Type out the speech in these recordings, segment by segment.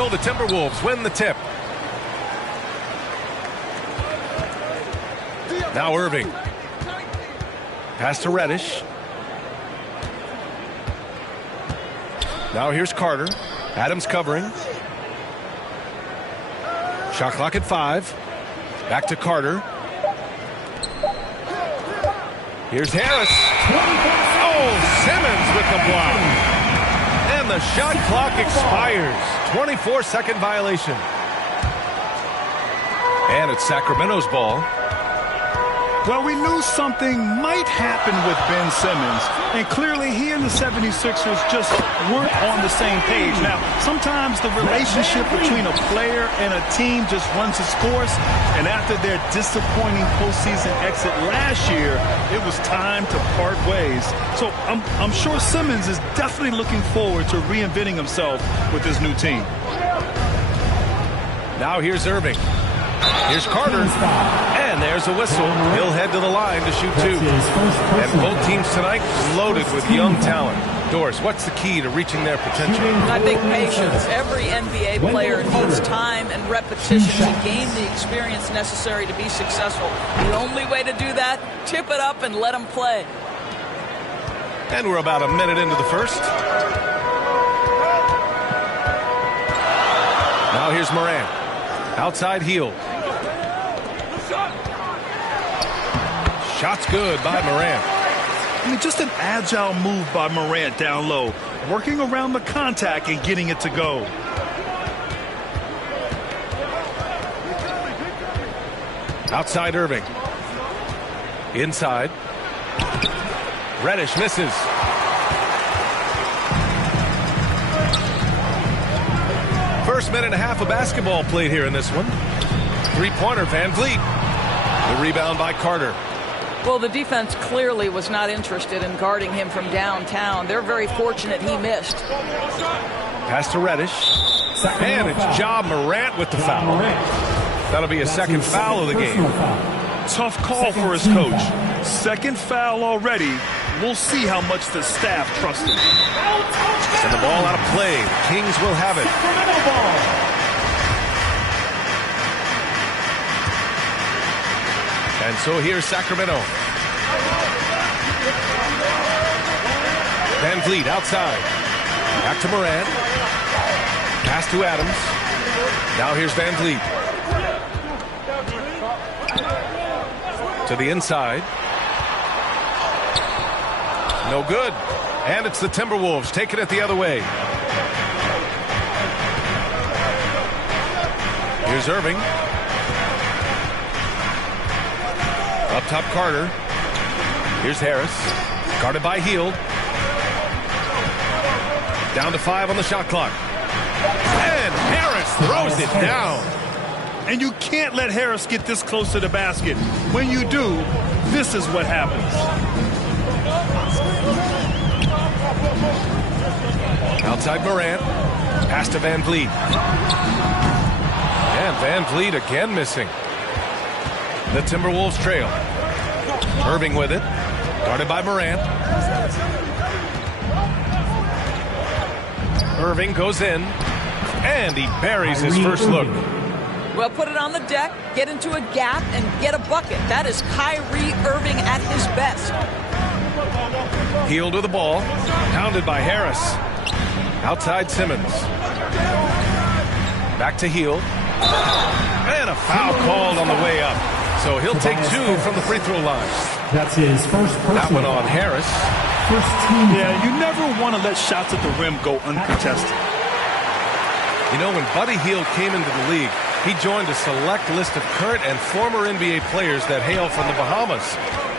So the Timberwolves win the tip. Now Irving. Pass to Reddish. Now here's Carter. Adams covering. Shot clock at 5. Back to Carter. Here's Harris. Oh, Simmons with the block. And the shot clock expires. 24-second violation. And it's Sacramento's ball. Well, we knew something might happen with Ben Simmons, and clearly he and the 76ers just weren't on the same page. Now, sometimes the relationship between a player and a team just runs its course, and after their disappointing postseason exit last year, it was time to part ways. So I'm sure Simmons is definitely looking forward to reinventing himself with his new team. Now here's Irving. Here's Carter, and there's a whistle. He'll head to the line to shoot 2. And both teams tonight loaded with young talent. Doris, what's the key to reaching their potential? I think patience. Every NBA player needs time and repetition to gain the experience necessary to be successful. The only way to do that, tip it up and let them play. And we're about a minute into the first. Now here's Morant. Outside heel. Shot's good by Morant. I mean, just an agile move by Morant down low, working around the contact and getting it to go. Outside Irving. Inside. Reddish misses. First minute and a half of basketball played here in this one. Three-pointer, Van Vliet. The rebound by Carter. Well, the defense clearly was not interested in guarding him from downtown. They're very fortunate he missed. Pass to Reddish. And it's Ja Morant with the foul. That'll be a second foul of the game. Tough call for his coach. Second foul already. We'll see how much the staff trusts him. And the ball out of play. The Kings will have it. And so here's Sacramento. Van Vliet outside. Back to Morant. Pass to Adams. Now here's Van Vliet. To the inside. No good. And it's the Timberwolves taking it the other way. Here's Irving. Up top, Carter. Here's Harris. Guarded by Hield. Down to 5 on the shot clock. And Harris throws it down. And you can't let Harris get this close to the basket. When you do, this is what happens. Outside Morant. Pass to Van Vliet. And Van Vliet again missing. The Timberwolves trail. Irving with it. Guarded by Morant. Irving goes in. And he buries his first look. Well, put it on the deck, get into a gap, and get a bucket. That is Kyrie Irving at his best. Hield with the ball. Pounded by Harris. Outside Simmons. Back to Hield. And a foul called on the way up. So he'll take 2 from the free throw line. That's his first personal. That one on Harris. First team. Yeah, you never want to let shots at the rim go uncontested. You know, when Buddy Hield came into the league, he joined a select list of current and former NBA players that hail from the Bahamas.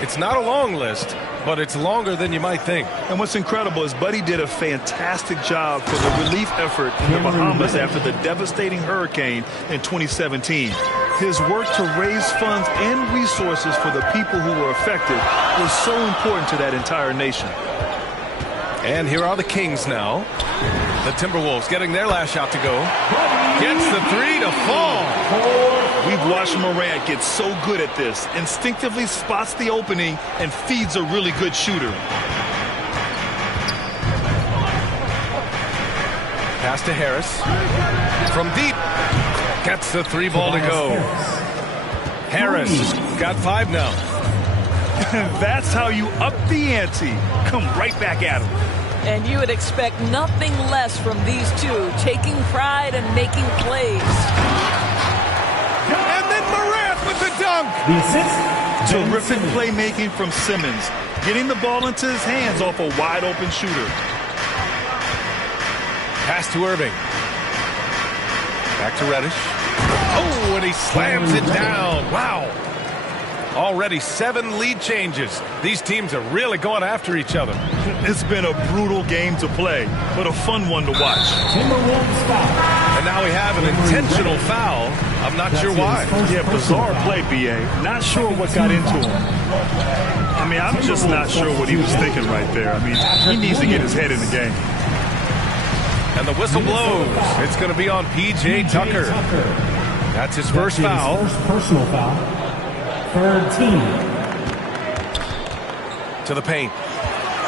It's not a long list, but it's longer than you might think. And what's incredible is Buddy did a fantastic job for the relief effort in the Bahamas after the devastating hurricane in 2017. His work to raise funds and resources for the people who were affected was so important to that entire nation. And here are the Kings now. The Timberwolves getting their last shot to go. Gets the 3 to fall. We've watched Morant get so good at this. Instinctively spots the opening and feeds a really good shooter. Pass to Harris. From deep. Gets the 3 ball to go. Harris got 5 now. That's how you up the ante. Come right back at him. And you would expect nothing less from these two, taking pride and making plays. And then Morant with the dunk. The assist. Terrific playmaking from Simmons, getting the ball into his hands off a wide-open shooter. Pass to Irving. Back to Reddish. Oh, and he slams it down. Wow. Already 7 lead changes. These teams are really going after each other. It's been a brutal game to play, but a fun one to watch. Timberwolves foul. And now we have an intentional foul. I'm not sure why. Yeah, bizarre play, BA. Not sure what got into him. I mean, I'm just not sure what he was thinking right there. I mean, he needs to get his head in the game. And the whistle blows. It's going to be on P.J. Tucker. That's his first foul. First personal foul. Third team. To the paint.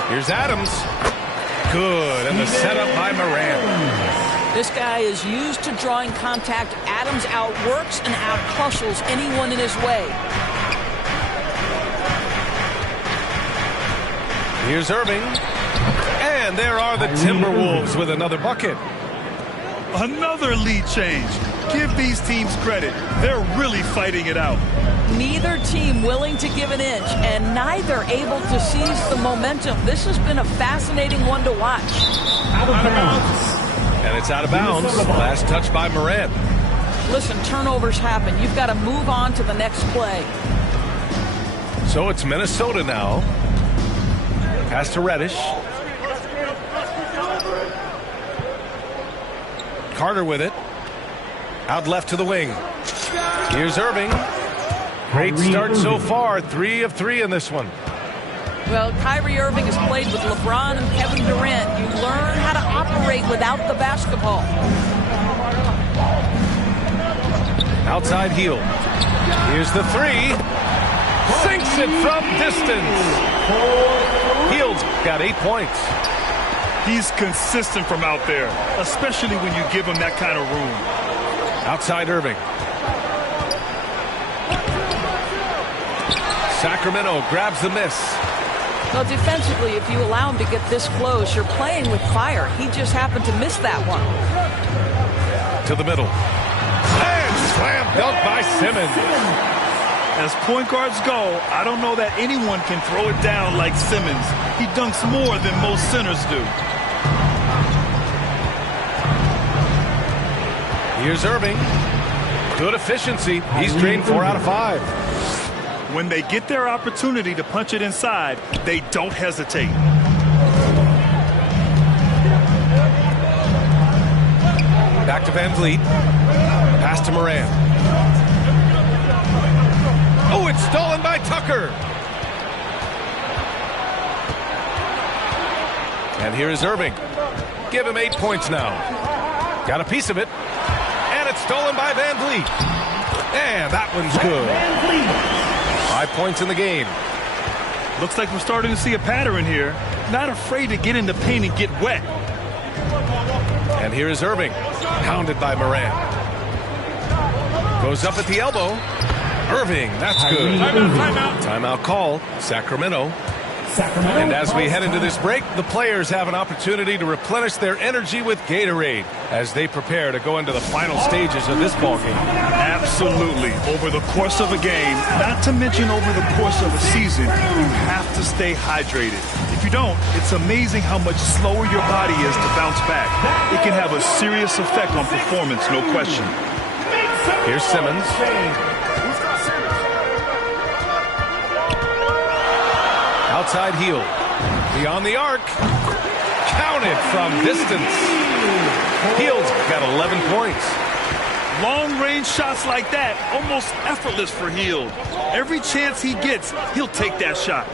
Here's Adams. Good. And the setup by Morant. This guy is used to drawing contact. Adams outworks and out-hustles anyone in his way. Here's Irving. And there are the Timberwolves with another bucket. Another lead change. Give these teams credit. They're really fighting it out. Neither team willing to give an inch, and neither able to seize the momentum. This has been a fascinating one to watch. Out of bounds. And it's out of bounds. Last touch by Morant. Listen, turnovers happen. You've got to move on to the next play. So it's Minnesota now. Pass to Reddish. Carter with it. Out left to the wing. Here's Irving. Great start so far. 3 of 3 in this one. Well, Kyrie Irving has played with LeBron and Kevin Durant. You learn how to operate without the basketball. Outside heel. Here's the 3. Sinks it from distance. Hield's got 8 points. He's consistent from out there, especially when you give him that kind of room. Outside Irving. Sacramento grabs the miss. Well, defensively, if you allow him to get this close, you're playing with fire. He just happened to miss that one. To the middle. And slam dunk by Simmons. As point guards go, I don't know that anyone can throw it down like Simmons. He dunks more than most centers do. Here's Irving. Good efficiency. He's drained 4 out of 5. When they get their opportunity to punch it inside, they don't hesitate. Back to Van Vliet. Pass to Morant. Oh, it's stolen by Tucker. And here is Irving. Give him 8 points now. Got a piece of it. And it's stolen by Van Vliet. And that one's good. 5 points in the game. Looks like we're starting to see a pattern here. Not afraid to get in the paint and get wet. And here is Irving. Pounded by Morant. Goes up at the elbow. Irving, that's good. Timeout call, Sacramento. And as we head into this break, the players have an opportunity to replenish their energy with Gatorade as they prepare to go into the final stages of this ballgame. Absolutely. Over the course of a game, not to mention over the course of a season, you have to stay hydrated. If you don't, it's amazing how much slower your body is to bounce back. It can have a serious effect on performance, no question. Here's Simmons. Outside heel. Beyond the arc. Counted from distance. Hield's got 11 points. Long-range shots like that, almost effortless for Hield. Every chance he gets, he'll take that shot.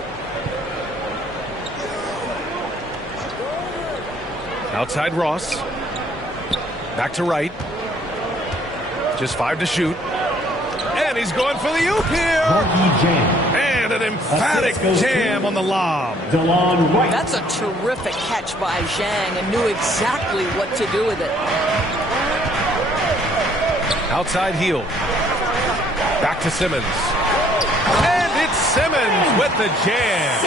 Outside Ross. Back to right. Just 5 to shoot. And he's going for the oop here. And And an emphatic jam on the lob. Right. That's a terrific catch by Zhang and knew exactly what to do with it. Outside heel. Back to Simmons. And it's Simmons with the jam.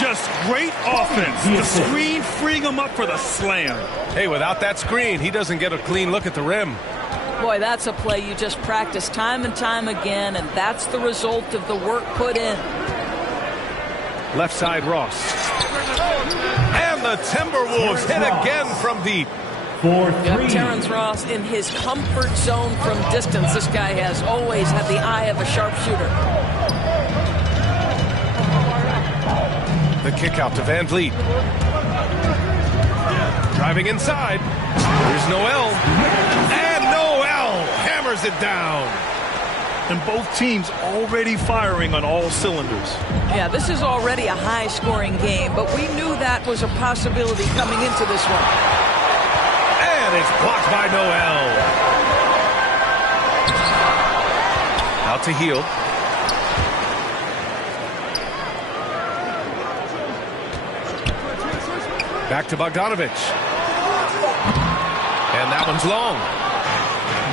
Just great offense. The screen freeing him up for the slam. Hey, without that screen, he doesn't get a clean look at the rim. Boy, that's a play you just practice time and time again, and that's the result of the work put in. Left side, Ross. And the Timberwolves hit again from deep. Yep, Terrence Ross in his comfort zone from distance. This guy has always had the eye of a sharpshooter. The kick out to Van Vliet. Driving inside. Here's Noel. And Noel hammers it down. And both teams already firing on all cylinders. Yeah, this is already a high-scoring game, but we knew that was a possibility coming into this one. And it's blocked by Noel. Out to Hield. Back to Bogdanovich. And that one's long.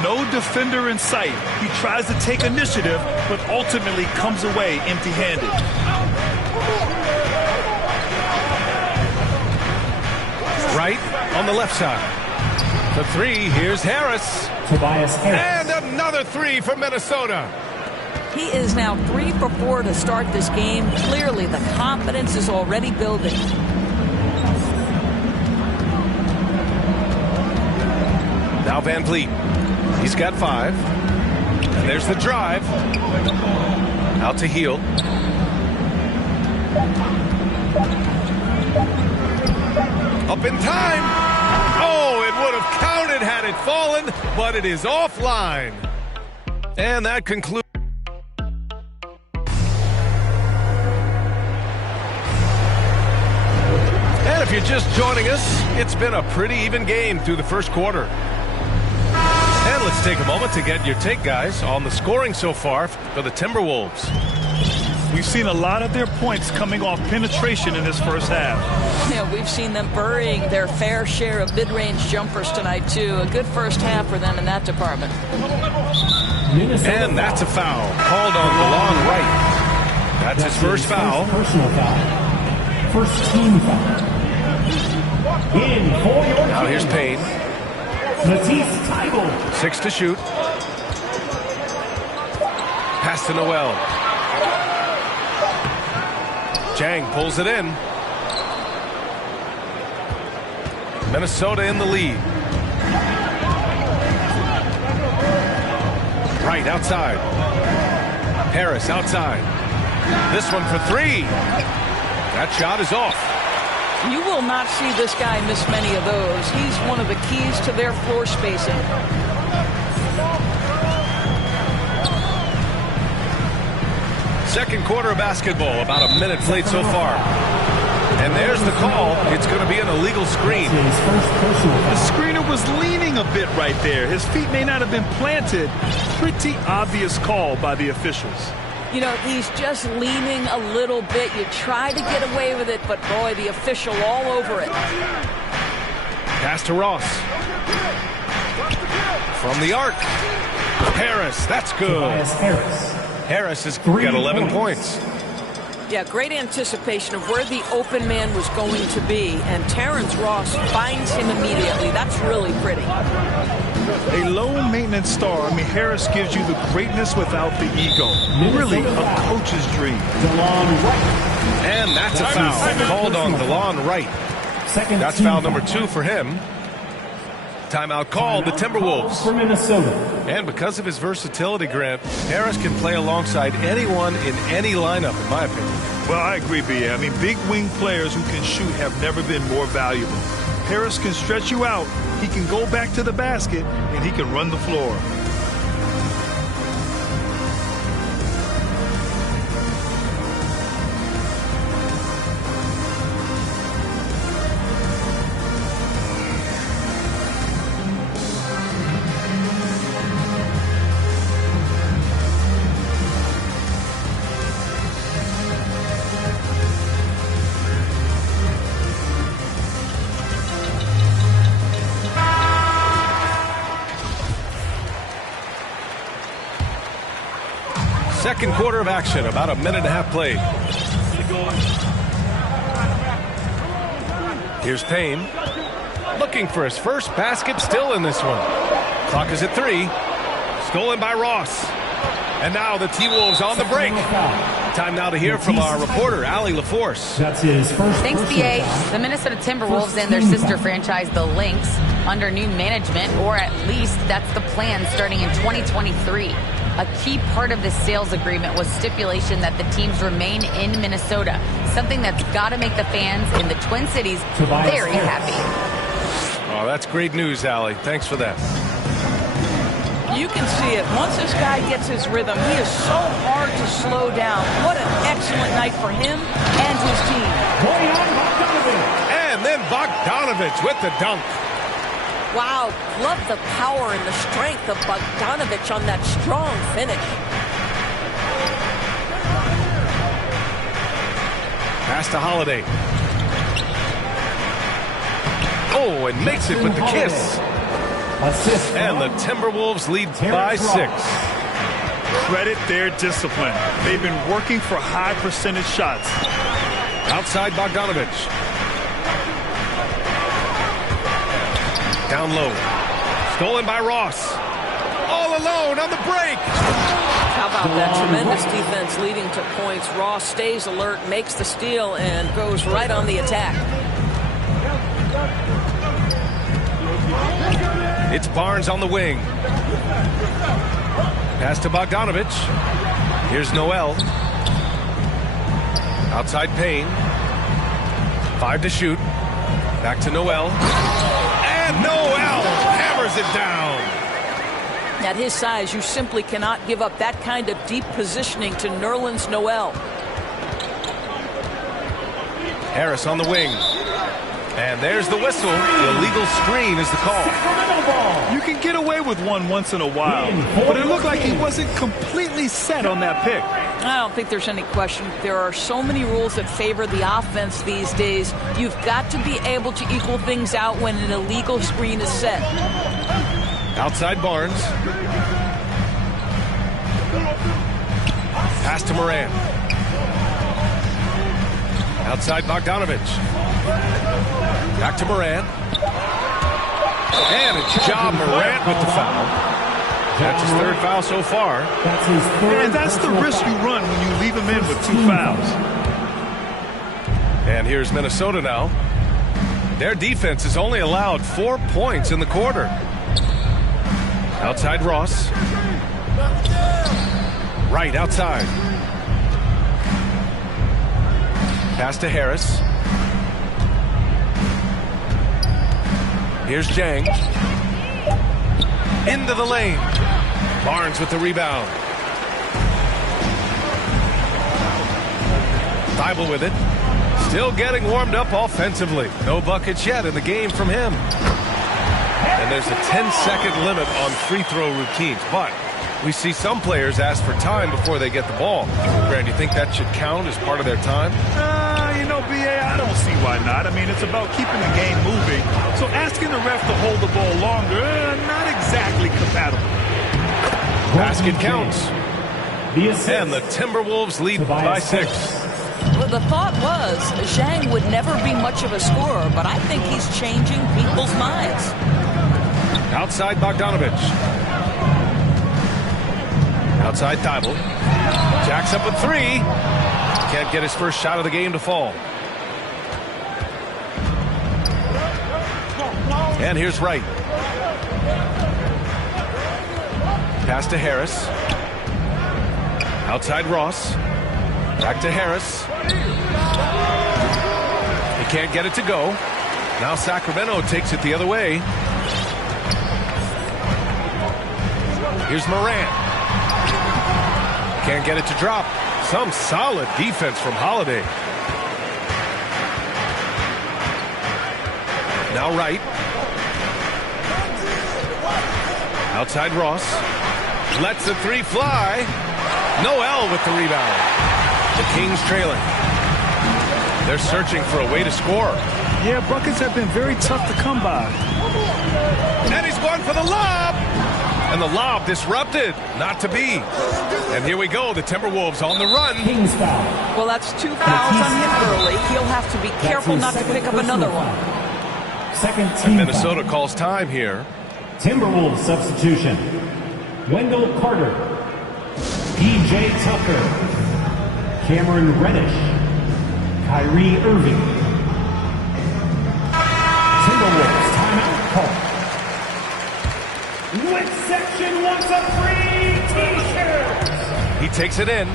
No defender in sight. He tries to take initiative, but ultimately comes away empty-handed. Right on the left side. The three, here's Harris. Tobias Harris. And another three for Minnesota. He is now 3 for 4 to start this game. Clearly, the confidence is already building. Now Van Vliet. He's got 5. And there's the drive. Out to Hield. Up in time. Oh, it would have counted had it fallen, but it is offline. And that concludes. And if you're just joining us, it's been a pretty even game through the first quarter. And let's take a moment to get your take, guys, on the scoring so far for the Timberwolves. We've seen a lot of their points coming off penetration in this first half. Yeah, we've seen them burying their fair share of mid-range jumpers tonight, too. A good first half for them in that department. And that's a foul called on DeLon Wright. That's his first foul. Personal foul. First team foul. In for your Now here's Payne. Matisse Thybulle. 6 to shoot. Pass to Noel. Zhang pulls it in. Minnesota in the lead. Right outside. Harris outside. This one for 3. That shot is off. You will not see this guy miss many of those. He's one of the keys to their floor spacing. Second quarter of basketball, about a minute played so far. And there's the call. It's going to be an illegal screen. The screener was leaning a bit right there. His feet may not have been planted. Pretty obvious call by the officials. You know, he's just leaning a little bit. You try to get away with it, but boy, the official all over it. Pass to Ross. From the arc. Harris, that's good. Harris has got 11 points. Yeah, great anticipation of where the open man was going to be, and Terrence Ross finds him immediately. That's really pretty. A low-maintenance star. I mean, Harris gives you the greatness without the ego. Really a coach's dream. And that's a foul called on DeLon Wright. That's foul number 2 for him. Timeout called the Timberwolves. For Minnesota. And because of his versatility, Grant, Harris can play alongside anyone in any lineup, in my opinion. Well, I agree, B.A. I mean, big wing players who can shoot have never been more valuable. Harris can stretch you out, he can go back to the basket, and he can run the floor. Second quarter of action, about a minute and a half played. Here's Payne. Looking for his first basket, still in this one. Clock is at 3. Stolen by Ross. And now the T-Wolves on the break. Time now to hear from our reporter, Allie LaForce. That's his first. Thanks, BA. The Minnesota Timberwolves and their sister franchise, the Lynx, under new management, or at least that's the plan starting in 2023. A key part of this sales agreement was stipulation that the teams remain in Minnesota, something that's got to make the fans in the Twin Cities very happy. Oh, that's great news, Allie. Thanks for that. You can see it. Once this guy gets his rhythm, he is so hard to slow down. What an excellent night for him and his team. And then Bogdanovich with the dunk. Wow, love the power and the strength of Bogdanovich on that strong finish. Pass to Holiday. Oh, and makes it with the kiss. And the Timberwolves lead by 6. Credit their discipline. They've been working for high percentage shots. Outside Bogdanovich. Down low. Stolen by Ross. All alone on the break. How about that tremendous defense leading to points? Ross stays alert, makes the steal, and goes right on the attack. It's Barnes on the wing. Pass to Bogdanovich. Here's Noel. Outside Payne. 5 to shoot. Back to Noel. And Noel hammers it down. At his size, you simply cannot give up that kind of deep positioning to Nerlens Noel. Harris on the wing. And there's the whistle. Illegal screen is the call. You can get away with one once in a while, but it looked like he wasn't completely set on that pick. I don't think there's any question. There are so many rules that favor the offense these days. You've got to be able to equal things out when an illegal screen is set. Outside Barnes. Pass to Moran. Outside Bogdanovich. Back to Moran. And it's Ja Morant with the foul. That's his 3rd foul so far. And that's the risk you run when you leave him in with 2 fouls. And here's Minnesota now. Their defense has only allowed 4 points in the quarter. Outside Ross. Right outside. Pass to Harris. Here's Jang. Into the lane. Barnes with the rebound. Thibault with it. Still getting warmed up offensively. No buckets yet in the game from him. And there's a 10-second limit on free throw routines. But we see some players ask for time before they get the ball. Grant, do you think that should count as part of their time? You know, BA, I don't see why not. I mean, it's about keeping the game moving. So asking the ref to hold the ball longer, not exactly compatible. Basket counts. And the Timberwolves lead by 6. Well, the thought was Zhang would never be much of a scorer, but I think he's changing people's minds. Outside Bogdanovich. Outside Thibault. Jacks up with 3. Can't get his first shot of the game to fall. And here's Wright. Pass to Harris. Outside Ross. Back to Harris. He can't get it to go. Now Sacramento takes it the other way. Here's Moran. Can't get it to drop. Some solid defense from Holiday. Now Wright. Outside Ross. Lets the 3 fly. Noel with the rebound. The Kings trailing. They're searching for a way to score. Yeah, buckets have been very tough to come by. And he's going for the lob. And the lob disrupted. Not to be. And here we go. The Timberwolves on the run. Kings foul. Well, that's 2 fouls on him early. He'll have to be careful not to pick up another one. Second And team Minnesota foul. calls time here. Timberwolves substitution. Wendell Carter. P.J. Tucker. Cameron Reddish. Kyrie Irving. Timberwolves timeout call. With section wants a free t-shirt. He takes it in.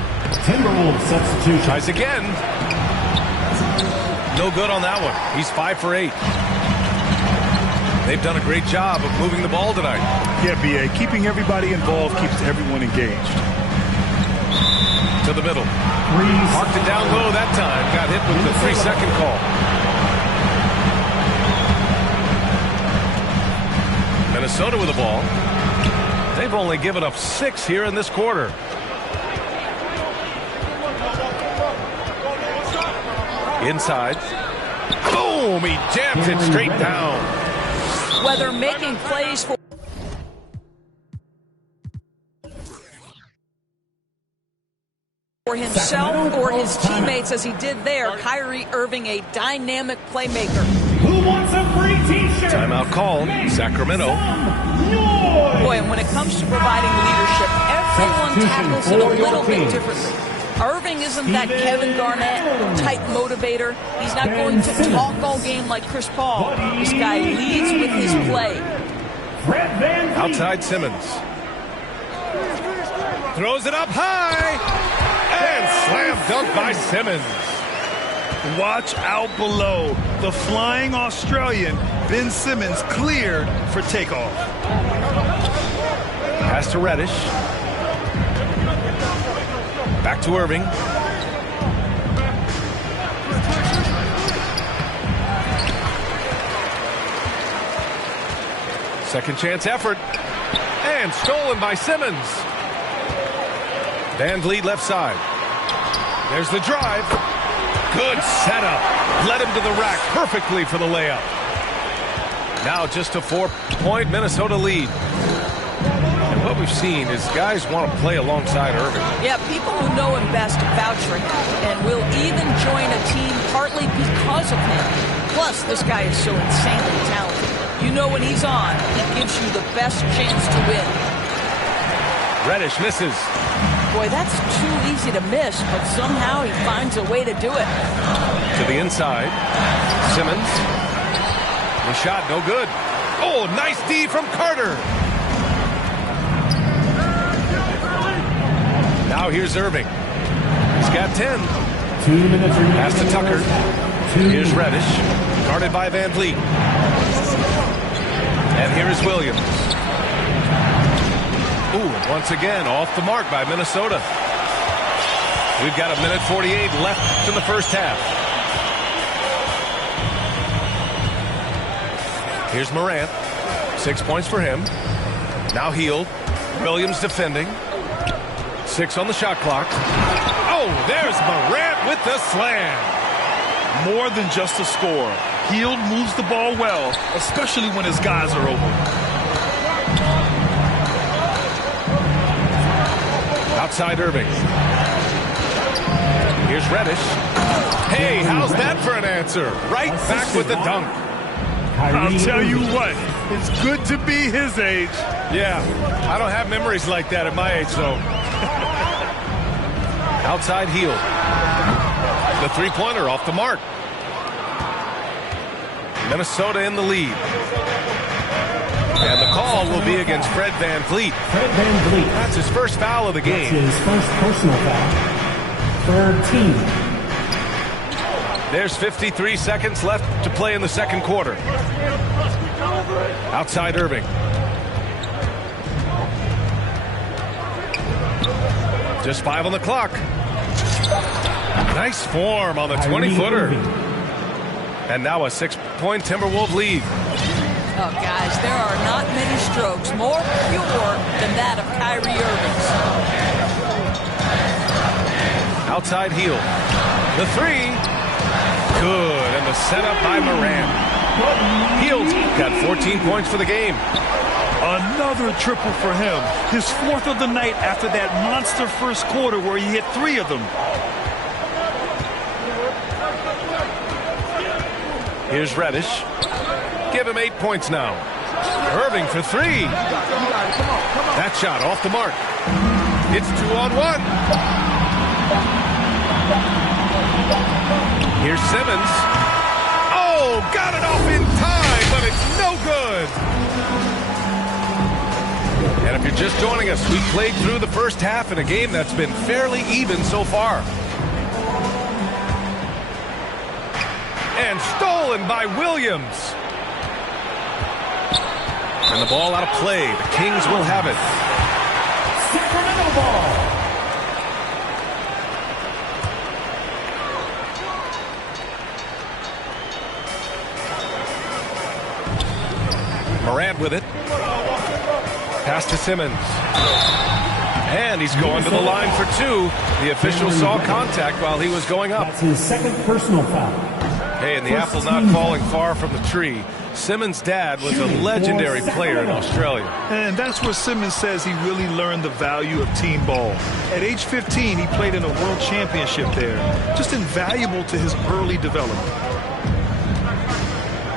Timberwolves substitution. Tries again. No good on that one. He's 5 for 8. They've done a great job of moving the ball tonight. Yeah, B.A. Keeping everybody involved keeps everyone engaged. To the middle. Marked it down low that time. Got hit with the 3-second call. Minnesota with the ball. They've only given up 6 here in this quarter. Inside. Boom! He jams it straight down. Whether making plays for himself or his teammates as he did there, Kyrie Irving, a dynamic playmaker. Who wants a free t-shirt? Timeout called. Sacramento. Boy, and when it comes to providing leadership, everyone tackles it a little bit differently. Irving isn't that Kevin Garnett type motivator. He's not going to talk all game like Chris Paul. This guy leads with his play. Outside Simmons. Throws it up high. And slam dunk by Simmons. Watch out below. The flying Australian, Ben Simmons, cleared for takeoff. Pass to Reddish. Back to Irving. Second chance effort. And stolen by Simmons. Van Vliet left side. There's the drive. Good setup. Led him to the rack perfectly for the layup. Now just a 4-point Minnesota lead. And what we've seen is guys want to play alongside Irving. Yeah, people who know him best vouch for him and will even join a team partly because of him. Plus, this guy is so insanely talented. You know when he's on, he gives you the best chance to win. Reddish misses. Boy, that's too easy to miss, but somehow he finds a way to do it. To the inside. Simmons. The shot no good. Oh, nice D from Carter. Now here's Irving. He's got 10. 2 minutes remaining. Pass to Tucker. Here's Reddish. Guarded by Van Vliet. And here is Williams. Ooh, and once again, off the mark by Minnesota. We've got 1:48 left in the first half. Here's Morant. 6 points for him. Now Hield. Williams defending. 6 on the shot clock. Oh, there's Morant with the slam. More than just a score. Hield moves the ball well, especially when his guys are open. Outside Irving. Here's Reddish. Hey, how's that for an answer? Right back with the dunk. I'll tell you what, it's good to be his age. Yeah, I don't have memories like that at my age, though. Outside Hield. The three-pointer off the mark. Minnesota in the lead. And the call will be against Fred Van Vliet. Fred Van Vliet. That's his first foul of the game. That's his first personal foul. Third team. There's 53 seconds left to play in the second quarter. Outside Irving. Just 5 on the clock. Nice form on the 20-footer. And now a 6-point Timberwolves lead. Oh, guys, there are not many strokes more pure than that of Kyrie Irving's. Outside Hield. The 3. Good. And the setup by Morant. Hield got 14 points for the game. Another triple for him. His 4th of the night after that monster first quarter where he hit 3 of them. Here's Reddish. Give him 8 points now. Irving for 3. That shot off the mark. It's 2-on-1. Here's Simmons. Oh, got it off in time, but it's no good. And if you're just joining us, we played through the first half in a game that's been fairly even so far. And stolen by Williams. And the ball out of play. The Kings will have it. Sacramento ball. Morant with it. Pass to Simmons. And he's going to the line for 2. The official saw contact while he was going up. That's his 2nd personal foul. Hey, and the apple not falling far from the tree. Simmons' dad was a legendary player in Australia. And that's where Simmons says he really learned the value of team ball. At age 15, he played in a world championship there. Just invaluable to his early development.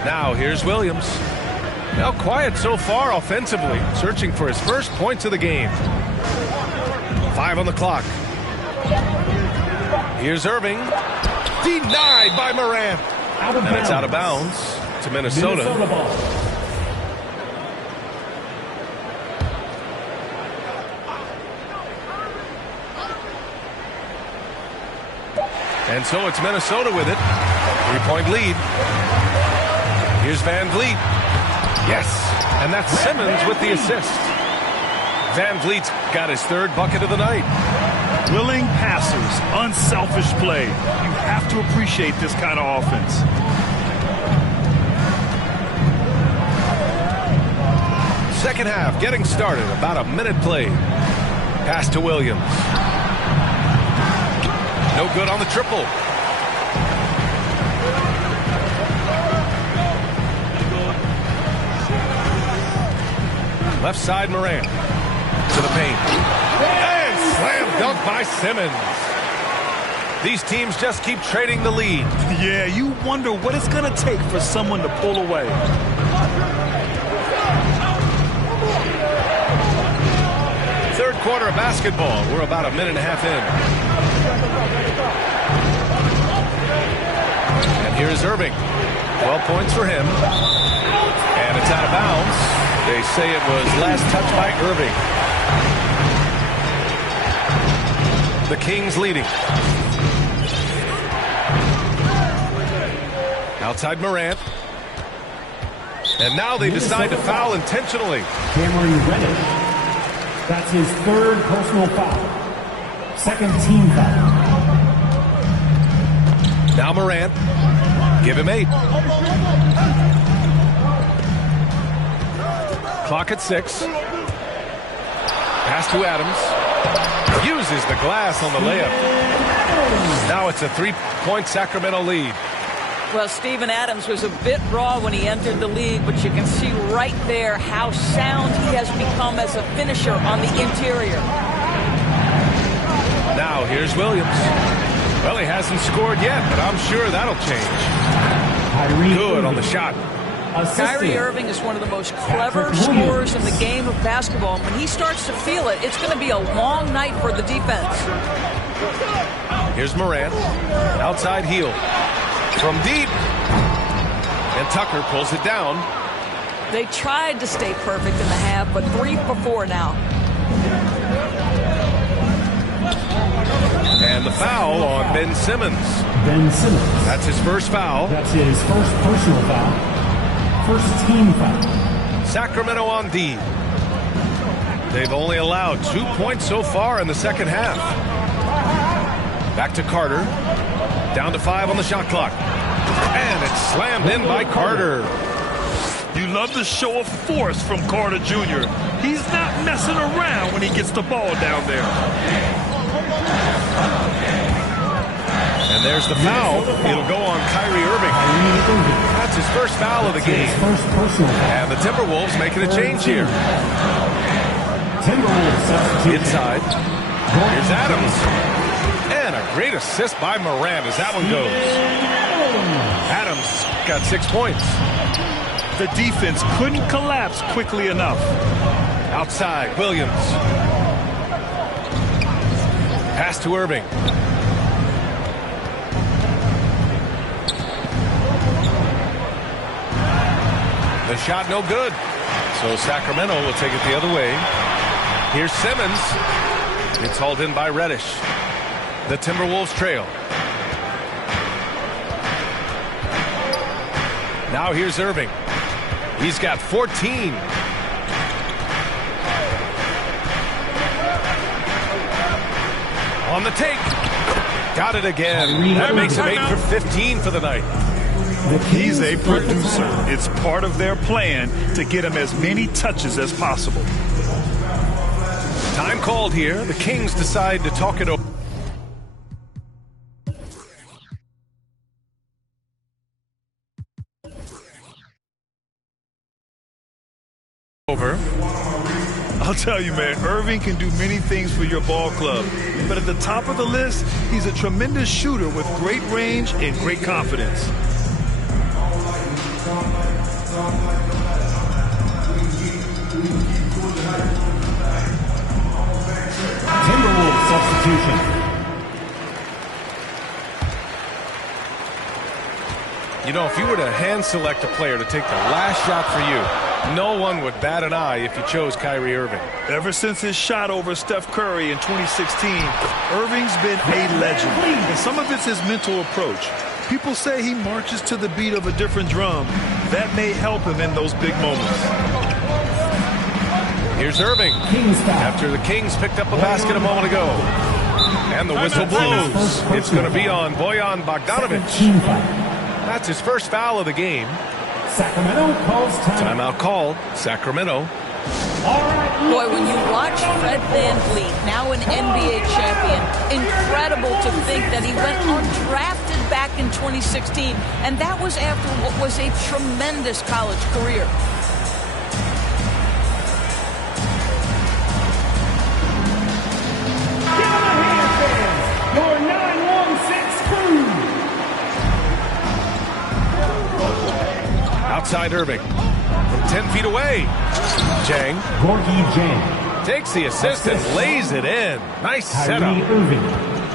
Now, here's Williams. Now quiet so far offensively, searching for his first points of the game. 5 on the clock. Here's Irving. Denied by Morant. And it's out of bounds to Minnesota. And so it's Minnesota with it. 3-point lead. Here's Van Vliet. Yes, and that's Simmons with the assist. Van Vliet's got his 3rd bucket of the night. Willing passers, unselfish play. You have to appreciate this kind of offense. Second half getting started. About a minute played. Pass to Williams. No good on the triple. Left side Morant. To the paint. And slam dunk by Simmons. These teams just keep trading the lead. Yeah, you wonder what it's going to take for someone to pull away. Third quarter of basketball. We're about a minute and a half in. And here's Irving. 12 points for him. And it's out of bounds. They say it was last touch by Irving. The Kings leading. Outside Morant. And now they decide to foul intentionally. Cameron Reddish. That's his 3rd personal foul. 2nd team foul. Now Morant. Give him 8. Clock at 6. Pass to Adams. Uses the glass on the layup. Now it's a 3-point Sacramento lead. Well, Steven Adams was a bit raw when he entered the league, but you can see right there how sound he has become as a finisher on the interior. Now here's Williams. Well, he hasn't scored yet, but I'm sure that'll change. Good on the shot. Kyrie Irving is one of the most clever scorers in the game of basketball. And when he starts to feel it, it's going to be a long night for the defense. Here's Morant. Outside heel. From deep. And Tucker pulls it down. They tried to stay perfect in the half, but 3 for 4 now. And the foul on Ben Simmons. Ben Simmons. That's his first foul. That's his 1st personal foul. 1st team foul. Sacramento on D. They've only allowed 2 points so far in the second half. Back to Carter. Down to 5 on the shot clock. And it's slammed in by Carter. You love the show of force from Carter Jr. He's not messing around when he gets the ball down there. And there's the foul. It'll go on Kyrie Irving. That's That's his first foul of the game. And the Timberwolves making a change here. Inside. Here's Adams. And a great assist by Morant as that one goes. Adams got 6 points. The defense couldn't collapse quickly enough. Outside, Williams. Pass to Irving. The shot no good. So Sacramento will take it the other way. Here's Simmons. It's hauled in by Reddish. The Timberwolves trail. Now here's Irving. He's got 14. On the take. Got it again. That makes him 8 for 15 for the night. He's a producer. It's part of their plan to get him as many touches as possible. Time called here. The Kings decide to talk it over. I'll tell you, man, Irving can do many things for your ball club. But at the top of the list, he's a tremendous shooter with great range and great confidence. Timberwolves substitution. You know, if you were to hand select a player to take the last shot for you, no one would bat an eye if you chose Kyrie Irving. Ever since his shot over Steph Curry in 2016, Irving's been a legend. And some of it's his mental approach. People say he marches to the beat of a different drum. That may help him in those big moments. Here's Irving. After the Kings picked up a basket a moment ago. And the whistle blows. It's going to be on Bojan Bogdanovic. That's his first foul of the game. Sacramento calls timeout called. Sacramento. Boy, when you watch Fred VanVleet, now an NBA champion, incredible to think that he went undrafted back in 2016, and that was after what was a tremendous college career. Give him a hand, fans. Your 916 crew. Outside Irving. From 10 feet away. Jang. Jang takes the assist and lays it in. Nice setup.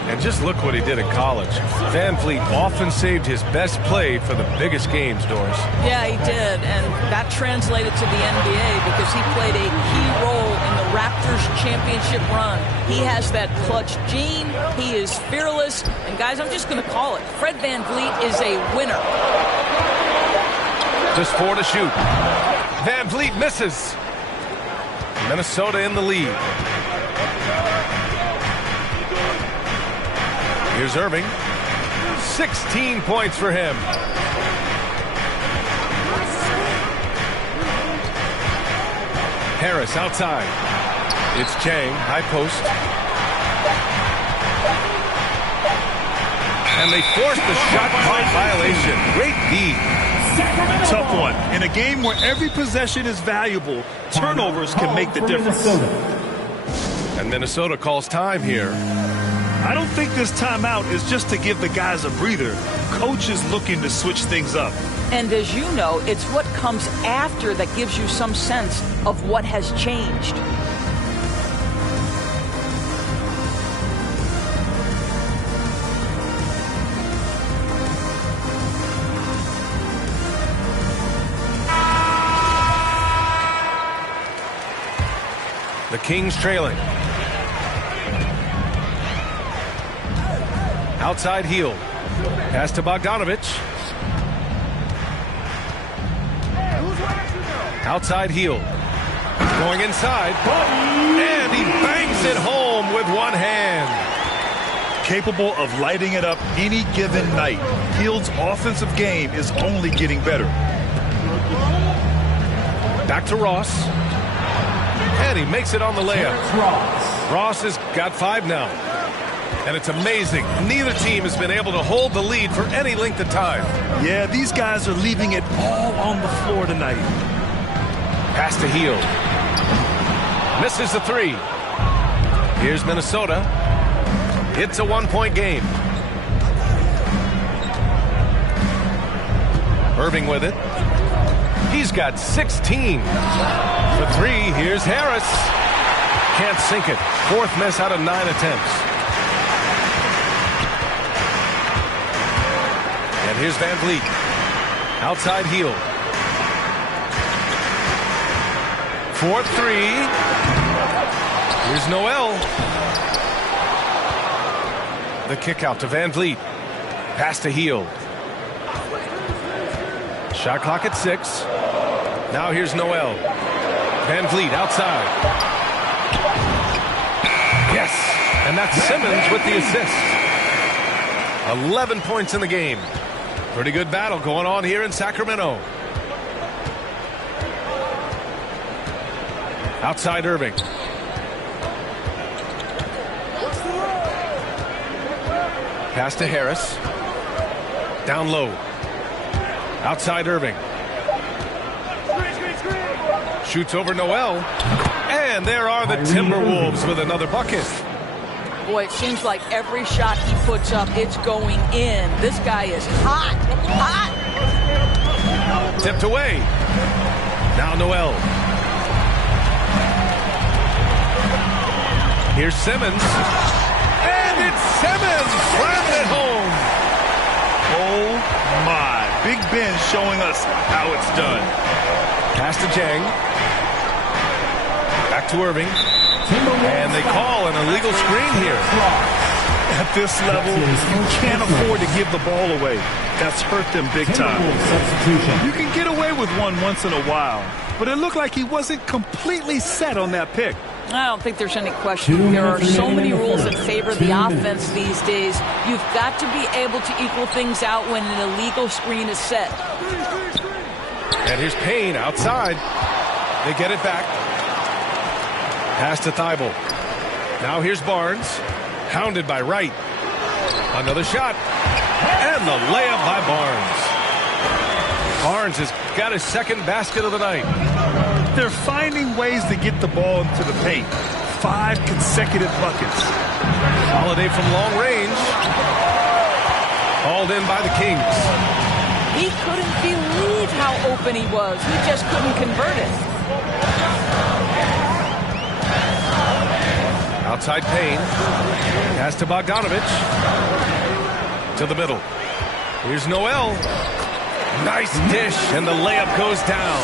And just look what he did in college. VanVleet often saved his best play for the biggest games, Doris. Yeah, he did, and that translated to the NBA because he played a key role in the Raptors championship run. He has that clutch gene. He is fearless. And, guys, I'm just going to call it. Fred VanVleet is a winner. Just 4 to shoot. VanVleet misses. Minnesota in the lead. Here's Irving. 16 points for him. Harris outside. It's Chang, high post. And they forced the shot clock violation. Great D. Tough one. In a game where every possession is valuable, turnovers can make the difference. And Minnesota calls time here. I don't think this timeout is just to give the guys a breather. Coach is looking to switch things up. And as you know, it's what comes after that gives you some sense of what has changed. The Kings trailing. Outside heel. Pass to Bogdanovic. Outside heel. Going inside. And he bangs it home with one hand. Capable of lighting it up any given night. Hield's offensive game is only getting better. Back to Ross. And he makes it on the layup. Ross has got 5 now. And it's amazing. Neither team has been able to hold the lead for any length of time. Yeah, these guys are leaving it all on the floor tonight. Pass to Heel. Misses the three. Here's Minnesota. It's a one-point game. Irving with it. He's got 16. For three, here's Harris. Can't sink it. Fourth miss out of 9 attempts. And here's Van Vliet. Outside Heel. 4-3. Here's Noel. The kick out to Van Vliet. Pass to Heel. Shot clock at 6. Now here's Noel. Van Vliet outside. Yes, and that's Simmons with the assist. 11 points in the game. Pretty good battle going on here in Sacramento. Outside Irving. Pass to Harris. Down low. Outside Irving. Shoots over Noel. And there are the Timberwolves with another bucket. Boy, it seems like every shot he puts up, it's going in. This guy is hot, hot. Tipped away. Now Noel. Here's Simmons. And it's Simmons. Slammed it home. Oh, my. Big Ben showing us how it's done. Pass to Jang. Back to Irving. And they call an illegal screen here. At this level, you can't afford to give the ball away. That's hurt them big time. You can get away with one once in a while, but it looked like he wasn't completely set on that pick. I don't think there's any question. There are so many rules that favor the offense these days. You've got to be able to equal things out when an illegal screen is set. And here's Payne outside. They get it back. Pass to Thibault. Now here's Barnes. Hounded by Wright. Another shot. And the layup by Barnes. Barnes has got his second basket of the night. They're finding ways to get the ball into the paint. 5 consecutive buckets. Holiday from long range. Hauled in by the Kings. He couldn't believe how open he was. He just couldn't convert it. Outside Payne. Pass to Bogdanovich. To the middle. Here's Noel. Nice dish, and the layup goes down.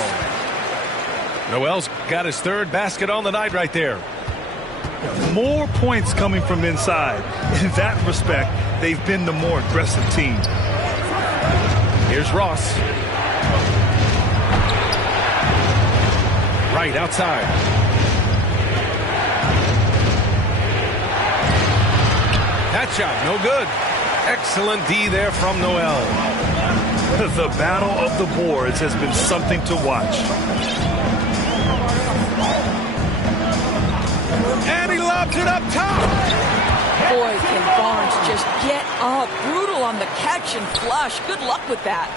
Noel's got his third basket on the night right there. More points coming from inside. In that respect, they've been the more aggressive team. Here's Ross. Right outside. That shot, no good. Excellent D there from Noel. The battle of the boards has been something to watch. And he lobs it up top. Boy, can Barnes just get up. Brutal on the catch and flush. Good luck with that.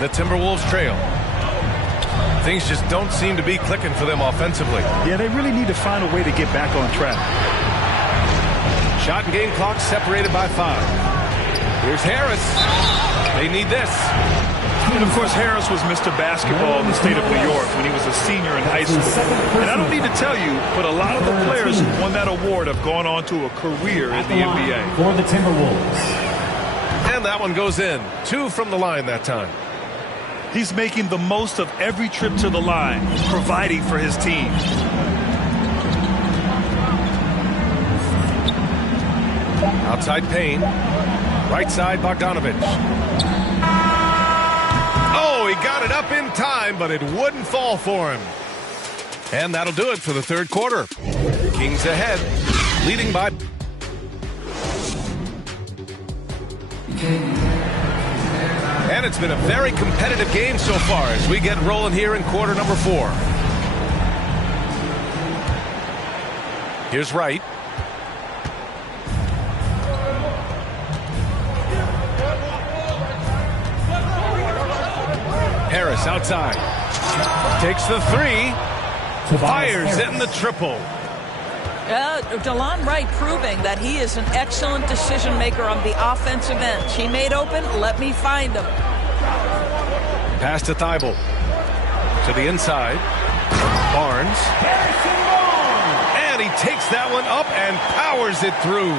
The Timberwolves trail. Things just don't seem to be clicking for them offensively. Yeah, they really need to find a way to get back on track. Shot and game clock separated by 5. Here's Harris. They need this. And, of course, Harris was Mr. Basketball in the state of New York when he was a senior in high school. And I don't need to tell you, but a lot of the players who won that award have gone on to a career in the NBA. For the Timberwolves. And that one goes in. 2 from the line that time. He's making the most of every trip to the line, providing for his team. Outside Payne. Right side Bogdanovich. Oh, he got it up in time, but it wouldn't fall for him. And that'll do it for the third quarter. Kings ahead, leading by... And it's been a very competitive game so far as we get rolling here in quarter number 4. Here's Wright. Harris outside. Takes the three. Fires it in the triple. DeLon Wright proving that he is an excellent decision maker on the offensive end. He made open, let me find him. Pass to Thibault. To the inside. Barnes. And he takes that one up and powers it through.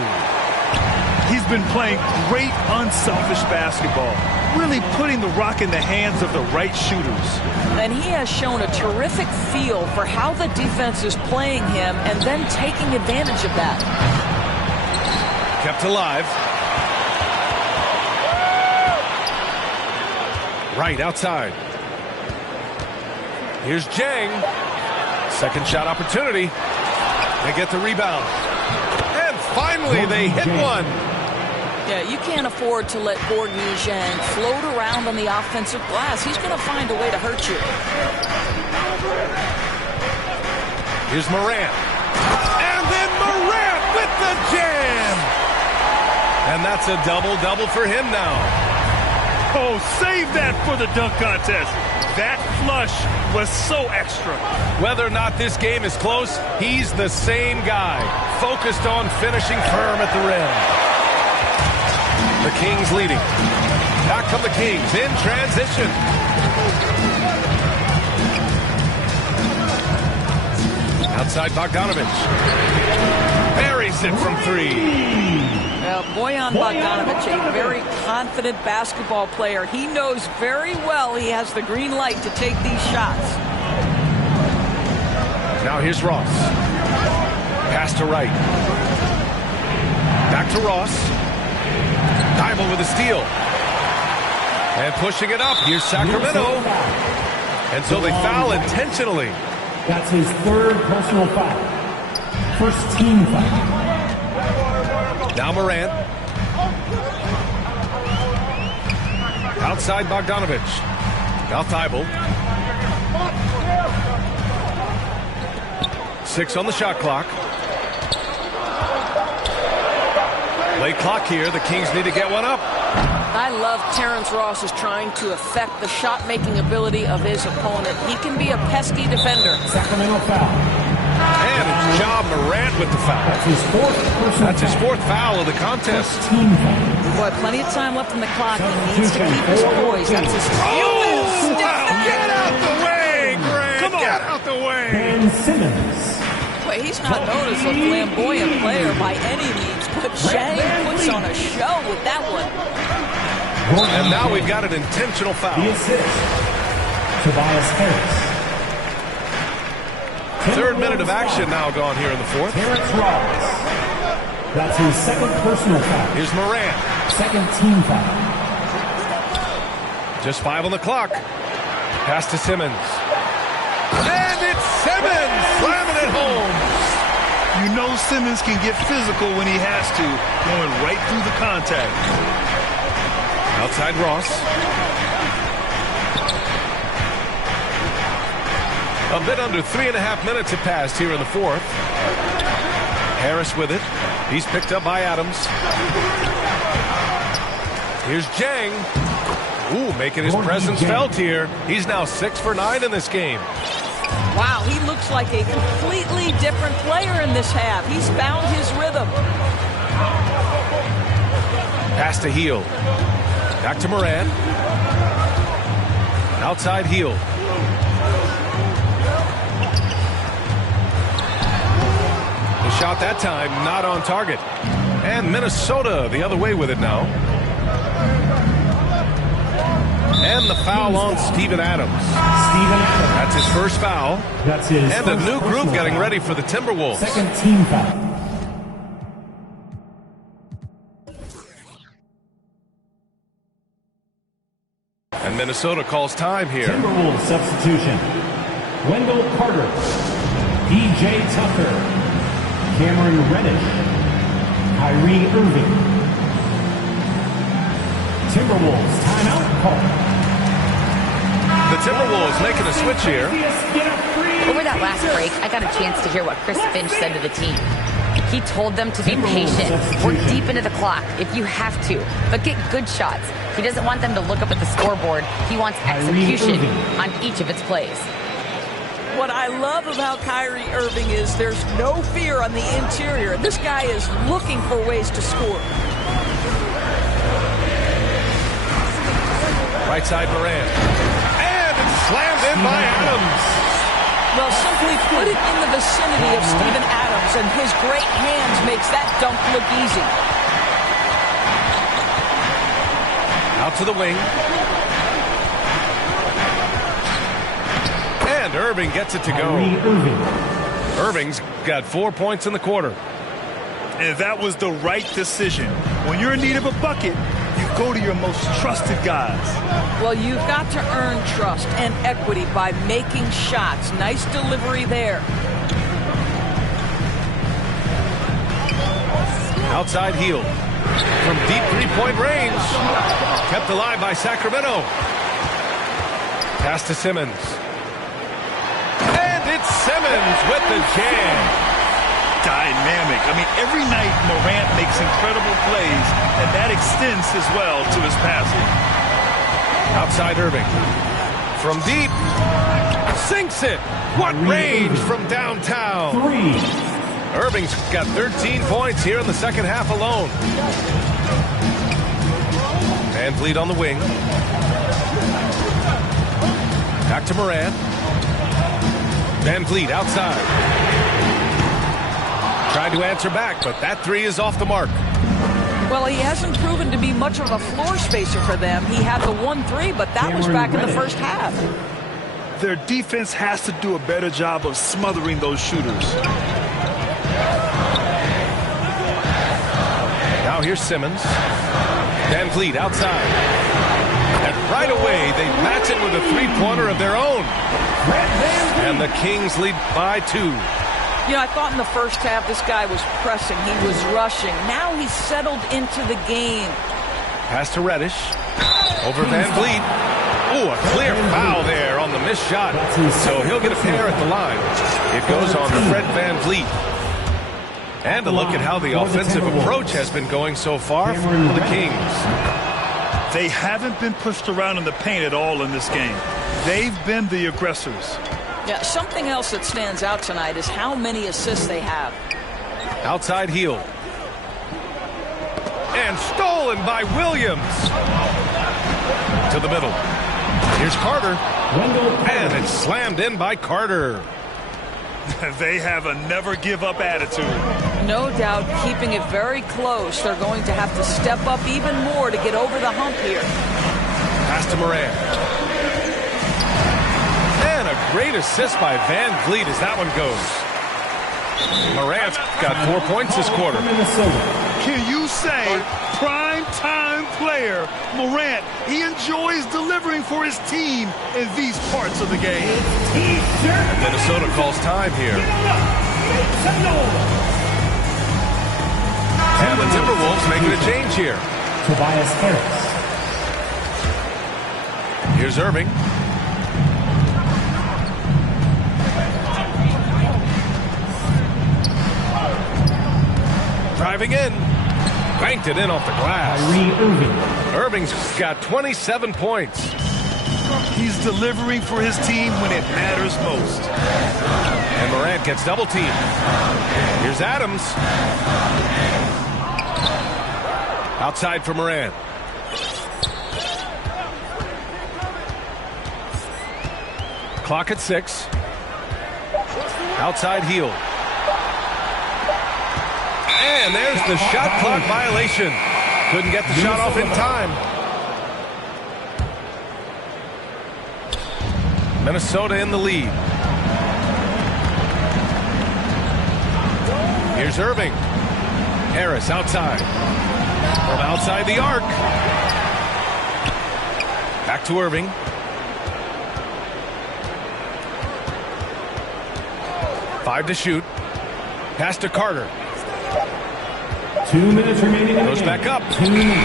He's been playing great unselfish basketball, really putting the rock in the hands of the right shooters. And he has shown a terrific feel for how the defense is playing him and then taking advantage of that. Kept alive. Right outside. Here's Jang. Second shot opportunity. They get the rebound. And finally they hit one. Yeah, you can't afford to let Gordon Zhang float around on the offensive glass. He's going to find a way to hurt you. Here's Morant. And then Morant with the jam. And that's a double-double for him now. Oh, save that for the dunk contest. That flush was so extra. Whether or not this game is close, he's the same guy, focused on finishing firm at the rim. The Kings leading. Back come the Kings in transition. Outside Bogdanovich. Buries it from three. Bojan Bogdanovich, a very confident basketball player. He knows very well he has the green light to take these shots. Now here's Ross. Pass to Wright. Back to Ross. Thibault with a steal. And pushing it up. Here's Sacramento. And so they foul intentionally. That's his third personal foul. First team foul. Now Morant. Outside Bogdanovich. Now Thibault. 6 on the shot clock. Late clock here. The Kings need to get one up. I love Terrence Ross is trying to affect the shot-making ability of his opponent. He can be a pesky defender. Sacramento foul. And it's Ja Morant with the foul. That's his fourth foul of the contest. Team foul. Boy, plenty of time left in the clock. He needs to keep his poise. That's his Get out the way, Grant. Come on. Get out the way. Ben Simmons. Boy, he's not known as a flamboyant player by any means, but Jang puts on a show with that one. And now we've got an intentional foul. The assist. Tobias Harris. Third minute of action now gone here in the fourth. Terrence Ross. That's his second personal foul. Here's Morant. Second team foul. Just 5 on the clock. Pass to Simmons. And it's Simmons slamming it home. You know Simmons can get physical when he has to, going right through the contact. Outside Ross. A bit under 3.5 minutes have passed here in the fourth. Harris with it. He's picked up by Adams. Here's Jang. Ooh, making his presence felt here. He's now 6 for 9 in this game. Wow, he looks like a completely different player in this half. He's found his rhythm. Pass to Heel. Back to Morant. Outside Heel. The shot that time not on target. And Minnesota the other way with it now. And the foul on Steven Adams. That's his first foul. That's his and a new group getting ready for the Timberwolves. Second team foul. And Minnesota calls time here. Timberwolves substitution. Wendell Carter. DJ Tucker. Cameron Reddish. Kyrie Irving. Timberwolves timeout call. The Timberwolves making a switch here. Over that last break, I got a chance to hear what Chris Finch said to the team. He told them to be patient. Work deep into the clock if you have to, but get good shots. He doesn't want them to look up at the scoreboard. He wants execution on each of its plays. What I love about Kyrie Irving is there's no fear on the interior. This guy is looking for ways to score. Right side Morant. And it's slammed in by Adams. Well, simply put it in the vicinity of Steven Adams, and his great hands makes that dunk look easy. Out to the wing. And Irving gets it to go. Irving's got 4 points in the quarter. And that was the right decision. When you're in need of a bucket, you go to your most trusted guys. Well, you've got to earn trust and equity by making shots. Nice delivery there. Outside heel. From deep three-point range. Kept alive by Sacramento. Pass to Simmons. And it's Simmons with the jam. Dynamic. I mean, every night Morant makes incredible plays, and that extends as well to his passing. Outside Irving. From deep. Sinks it. What range from downtown. Irving's got 13 points here in the second half alone. Van Vliet on the wing. Back to Morant. Van Vliet outside. Tried to answer back, but that three is off the mark. Well, he hasn't proven to be much of a floor spacer for them. He had the 1-3, but that was back in the first half. Their defense has to do a better job of smothering those shooters. Now here's Simmons. Van Vliet outside. And right away, they match it with a three-pointer of their own. And the Kings lead by 2. You know, I thought in the first half this guy was pressing. He was rushing. Now he's settled into the game. Pass to Reddish. Over Van Vliet. Ooh, a clear foul there on the missed shot. So he'll get a pair at the line. It goes on to Fred Van Vliet. And a look at how the offensive approach has been going so far for the Kings. They haven't been pushed around in the paint at all in this game. They've been the aggressors. Yeah, something else that stands out tonight is how many assists they have. Outside heel. And stolen by Williams. To the middle. Here's Carter. And it's slammed in by Carter. They have a never-give-up attitude. No doubt, keeping it very close. They're going to have to step up even more to get over the hump here. Pass to Morant. And a great assist by Van Vliet as that one goes. Morant's got 4 points this quarter. Can you say prime-time player Morant? He enjoys delivering for his team in these parts of the game. Minnesota calls time here. And the Timberwolves making a change here. Tobias Harris. Here's Irving. Driving in. Banked it in off the glass. Irving's got 27 points. He's delivering for his team when it matters most. And Morant gets double teamed. Here's Adams. Outside for Morant. Clock at 6. Outside heel. And there's the shot clock violation. Couldn't get the shot off in time. Minnesota in the lead. Here's Irving. Harris outside. From outside the arc. Back to Irving. Five to shoot. Pass to Carter. 2 minutes remaining. Goes back up. 2 minutes.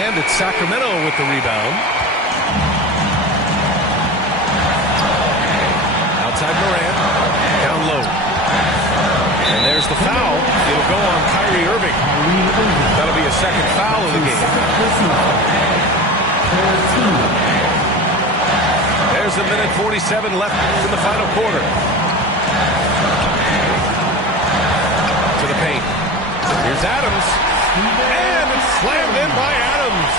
And it's Sacramento with the rebound. Outside Morant. Down low. And there's There's the foul. It'll go on Kyrie Irving. That'll be a second foul of the game. There's a minute 47 left in the final quarter. To the paint. Here's Adams. And it's slammed in by Adams.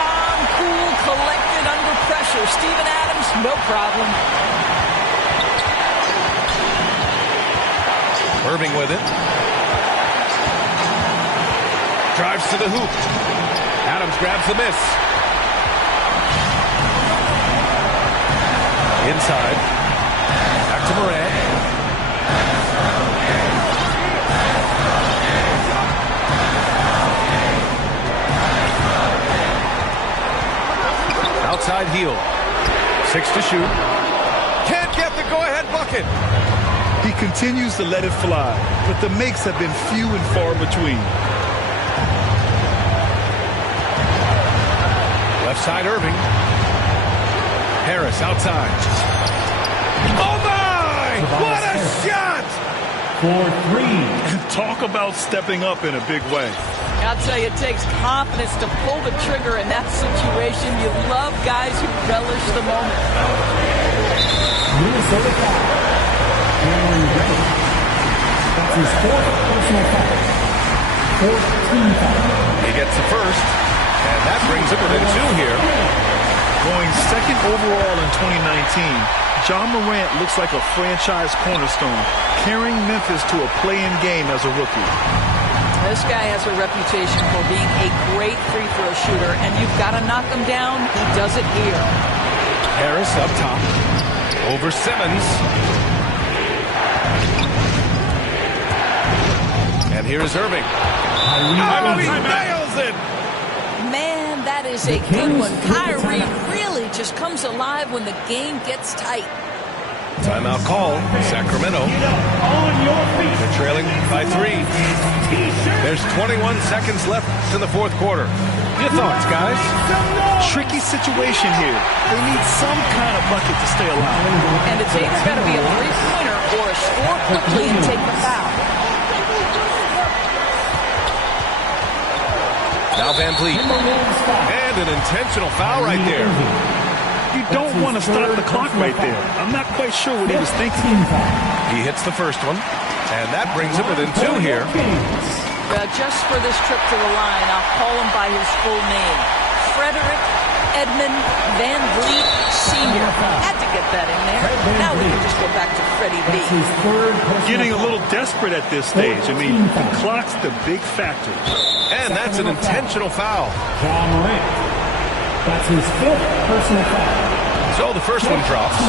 Calm, cool, collected under pressure. Steven Adams, no problem. Irving with it. Drives to the hoop. Adams grabs the miss. Inside. Back to Morant. Outside heel. 6 to shoot. Can't get the go-ahead bucket. He continues to let it fly, but the makes have been few and far between. Left side Irving. Harris outside. Oh my! What a shot! For 3. And talk about stepping up in a big way. I'll tell you, it takes confidence to pull the trigger in that situation. You love guys who relish the moment. Minnesota foul. That's his 4th personal foul. 4th team foul. He gets the first, and that brings him within 2 here. Going second overall in 2019, Ja Morant looks like a franchise cornerstone, carrying Memphis to a play-in game as a rookie. This guy has a reputation for being a great free throw shooter, and you've got to knock him down. He does it here. Harris up top. Over Simmons. And here's Irving. Oh, he nails it! Man, that is a good one. Kyrie really just comes alive when the game gets tight. Timeout call. Sacramento. They're trailing by 3. There's 21 seconds left in the 4th quarter. Your thoughts, guys? Tricky situation here. They need some kind of bucket to stay alive. And it's either got to be a three-pointer or a score quickly and take the foul. Now Van Vliet. And an intentional foul right there. You don't want to stop the clock right there. I'm not quite sure what he was thinking. He hits the first one, and that brings him within 2 here. Just for this trip to the line, I'll call him by his full name. Frederick Edmund Van Vliet Sr. Had to get that in there. Now we can just go back to Freddie B. Getting a little desperate at this stage. I mean, the clock's the big factor. And that's an intentional foul. Ja Morant. That's his 5th personal foul. So the first one drops,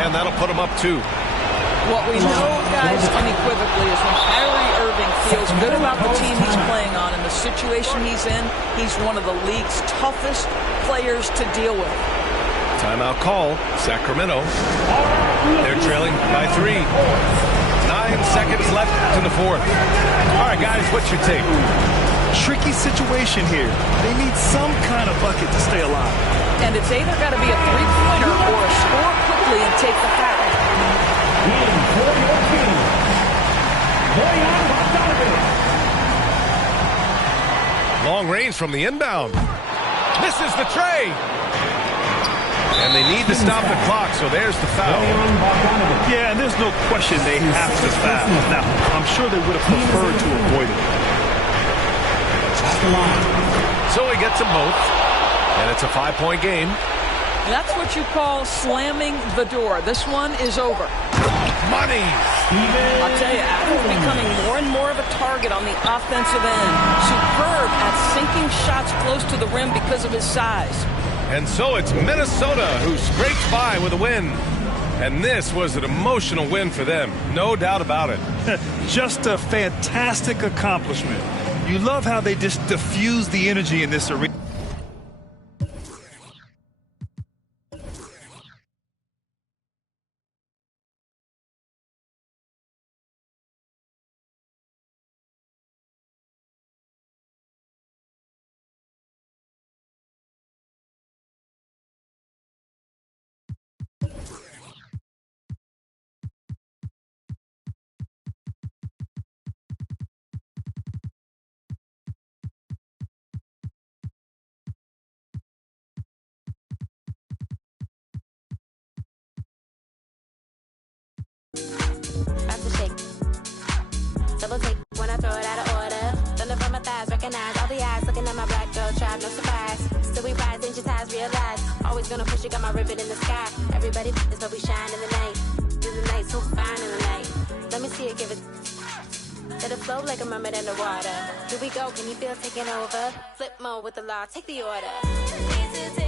and that'll put him up 2. What we know, guys, unequivocally is when Kyrie Irving feels good about the team he's playing on and the situation he's in, he's one of the league's toughest players to deal with. Timeout call. Sacramento. They're trailing by 3. 9 seconds left in the 4th. All right, guys, what's your take? Tricky situation here. They need some kind of bucket to stay alive. And it's either got to be a three-pointer or a score quickly and take the foul. Long range from the inbound. Misses the tray. And they need to stop the clock, so there's the foul. Yeah, and there's no question they have to foul. Now, I'm sure they would have preferred to avoid it. So he gets them both, and it's a 5-point game. That's what you call slamming the door. This one is over. Money! I'll tell you, Adams is becoming more and more of a target on the offensive end. Superb at sinking shots close to the rim because of his size. And so it's Minnesota who scrapes by with a win. And this was an emotional win for them, no doubt about it. Just a fantastic accomplishment. You love how they just diffuse the energy in this arena. throw it out of order. Thunder from my thighs, recognize all the eyes looking at my black girl tribe, no surprise. Still we rise, ancient ties, realize. Always gonna push it, got my ribbon in the sky. Everybody is but we shine in the night. Do the night so fine in the night. Let me see it, give it. Let it flow like a mermaid underwater. Here we go, can you feel taking over? Flip mode with the law, take the order.